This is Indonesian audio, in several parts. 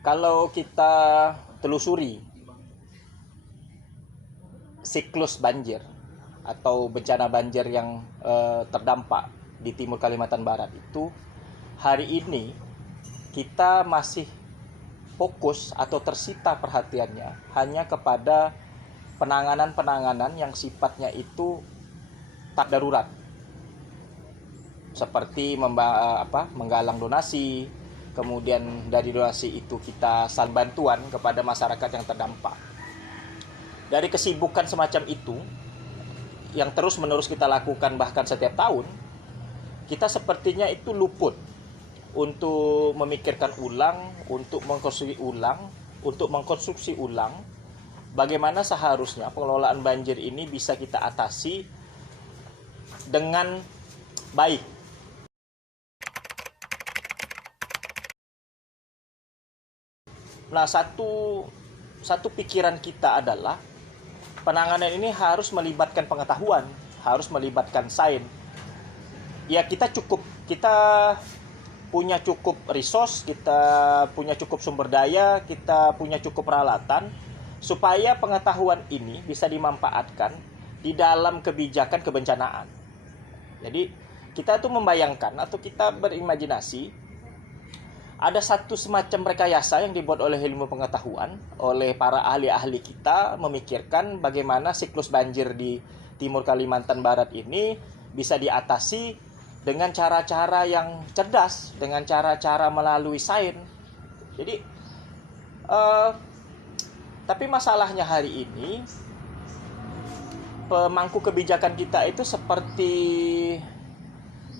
Kalau kita telusuri siklus banjir atau bencana banjir yang terdampak di timur Kalimantan Barat itu, hari ini kita masih fokus atau tersita perhatiannya hanya kepada penanganan-penanganan yang sifatnya itu tak darurat, seperti menggalang donasi, kemudian dari donasi itu kita saling bantuan kepada masyarakat yang terdampak. Dari kesibukan semacam itu yang terus-menerus kita lakukan bahkan setiap tahun, kita sepertinya itu luput untuk memikirkan ulang, untuk mengkonstruksi ulang bagaimana seharusnya pengelolaan banjir ini bisa kita atasi dengan baik. Nah, satu pikiran kita adalah penanganan ini harus melibatkan pengetahuan, harus melibatkan sains. Ya, kita punya cukup resource, kita punya cukup sumber daya, kita punya cukup peralatan supaya pengetahuan ini bisa dimanfaatkan di dalam kebijakan kebencanaan. Jadi kita tuh membayangkan atau kita berimajinasi ada satu semacam rekayasa yang dibuat oleh ilmu pengetahuan, oleh para ahli-ahli kita memikirkan bagaimana siklus banjir di timur Kalimantan Barat ini bisa diatasi dengan cara-cara yang cerdas, dengan cara-cara melalui sains. Jadi, tapi masalahnya hari ini pemangku kebijakan kita itu seperti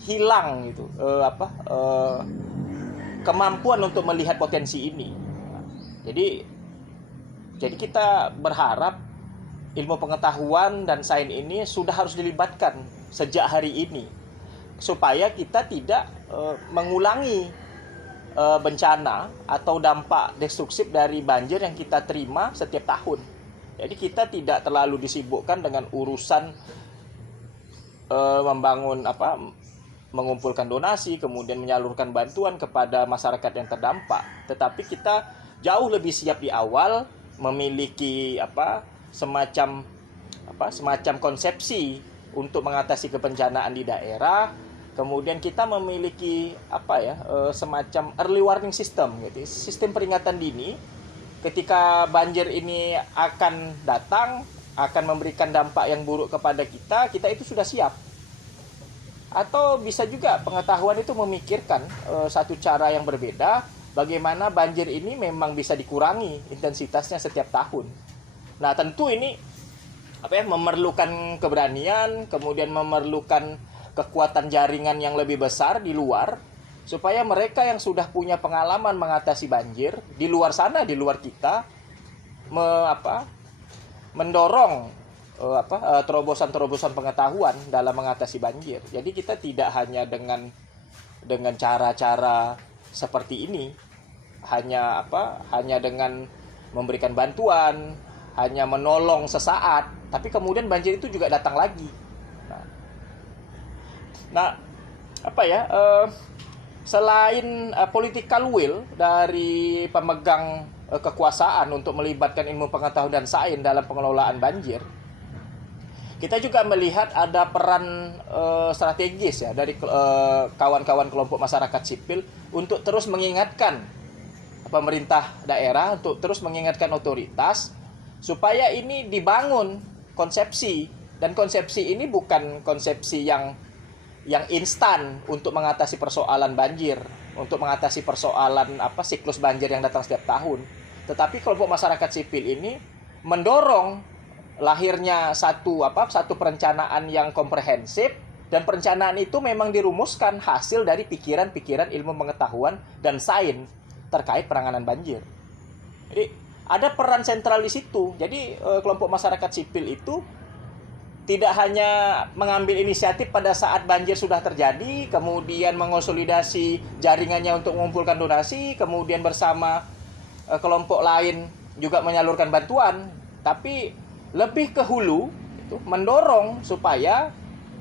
hilang gitu, kemampuan untuk melihat potensi ini. Jadi kita berharap ilmu pengetahuan dan sains ini sudah harus dilibatkan sejak hari ini supaya kita tidak mengulangi bencana atau dampak destruktif dari banjir yang kita terima setiap tahun. Jadi kita tidak terlalu disibukkan dengan urusan mengumpulkan donasi, kemudian menyalurkan bantuan kepada masyarakat yang terdampak. Tetapi kita jauh lebih siap di awal, memiliki semacam konsepsi untuk mengatasi kebencanaan di daerah. Kemudian kita memiliki semacam early warning system, gitu. Sistem peringatan dini ketika banjir ini akan datang, akan memberikan dampak yang buruk kepada kita itu sudah siap. Atau bisa juga pengetahuan itu memikirkan satu cara yang berbeda, bagaimana banjir ini memang bisa dikurangi intensitasnya setiap tahun. Nah, tentu ini memerlukan keberanian, kemudian memerlukan kekuatan jaringan yang lebih besar di luar, supaya mereka yang sudah punya pengalaman mengatasi banjir di luar sana, di luar kita, mendorong terobosan-terobosan pengetahuan dalam mengatasi banjir. Jadi kita tidak hanya dengan cara-cara seperti ini, hanya dengan memberikan bantuan, hanya menolong sesaat, tapi kemudian banjir itu juga datang lagi. Selain political will dari pemegang kekuasaan untuk melibatkan ilmu pengetahuan dan sains dalam pengelolaan banjir, kita juga melihat ada peran strategis ya dari kawan-kawan kelompok masyarakat sipil untuk terus mengingatkan pemerintah daerah, untuk terus mengingatkan otoritas supaya ini dibangun konsepsi, dan konsepsi ini bukan konsepsi yang instan untuk mengatasi persoalan banjir, untuk mengatasi persoalan siklus banjir yang datang setiap tahun. Tetapi kelompok masyarakat sipil ini mendorong lahirnya satu perencanaan yang komprehensif, dan perencanaan itu memang dirumuskan hasil dari pikiran-pikiran ilmu pengetahuan dan sains terkait penanganan banjir. Jadi ada peran sentral di situ. Jadi kelompok masyarakat sipil itu tidak hanya mengambil inisiatif pada saat banjir sudah terjadi, kemudian mengonsolidasi jaringannya untuk mengumpulkan donasi, kemudian bersama kelompok lain juga menyalurkan bantuan, tapi lebih ke hulu, mendorong supaya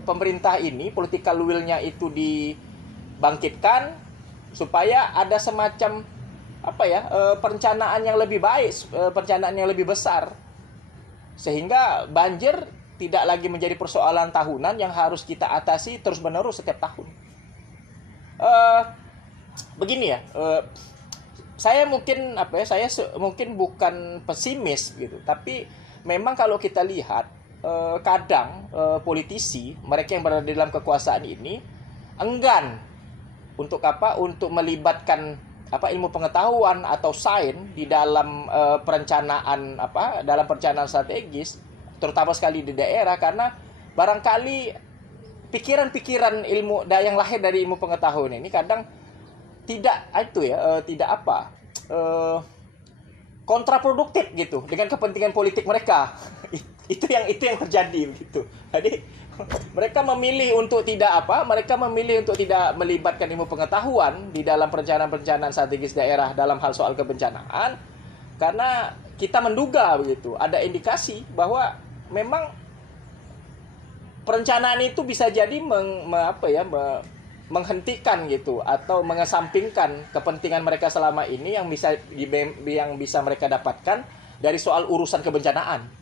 pemerintah ini, political will-nya itu dibangkitkan, supaya ada semacam perencanaan yang lebih baik, perencanaan yang lebih besar, sehingga banjir tidak lagi menjadi persoalan tahunan yang harus kita atasi terus-menerus setiap tahun. Begini ya, saya mungkin mungkin bukan pesimis gitu, tapi memang kalau kita lihat kadang politisi, mereka yang berada di dalam kekuasaan ini enggan untuk untuk melibatkan ilmu pengetahuan atau sains di dalam dalam perencanaan strategis, terutama sekali di daerah, karena barangkali pikiran-pikiran ilmu yang lahir dari ilmu pengetahuan ini kadang tidak kontraproduktif gitu dengan kepentingan politik mereka. itu yang terjadi gitu. Jadi mereka memilih untuk tidak melibatkan ilmu pengetahuan di dalam perencanaan strategis daerah dalam hal soal kebencanaan, karena kita menduga begitu ada indikasi bahwa memang perencanaan itu bisa jadi menghentikan gitu atau mengesampingkan kepentingan mereka selama ini yang bisa mereka dapatkan dari soal urusan kebencanaan.